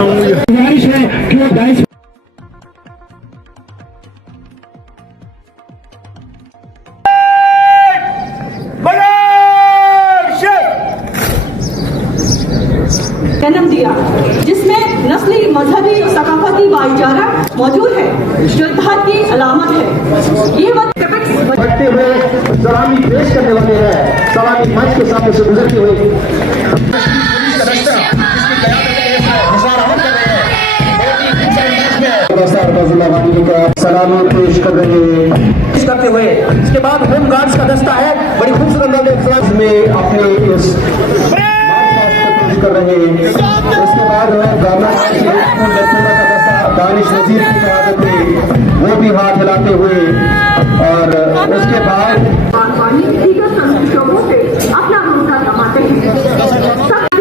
गुजारिश है कि वो 22 जन्म दिया, जिसमें नस्ली, मजहबी और सकाफती भाईचारा मौजूद है, जो इत्तेहाद की अलामत है। ये वक्त बढ़ते हुए सलामी पेश करने वाले हैं। सलामी मंच के सामने से गुजरते हुए सलामी पेश कर रहे हैं। करते हुए इसके बाद होम गार्ड्स का दस्ता है, बड़ी खूबसूरत अंदाज में अपने इस कर रहे हैं। उसके बाद दानिश नजीर की क़यादत में वो भी हाथ हिलाते हुए, और उसके बाद अपना भूमिका निभाते हैं।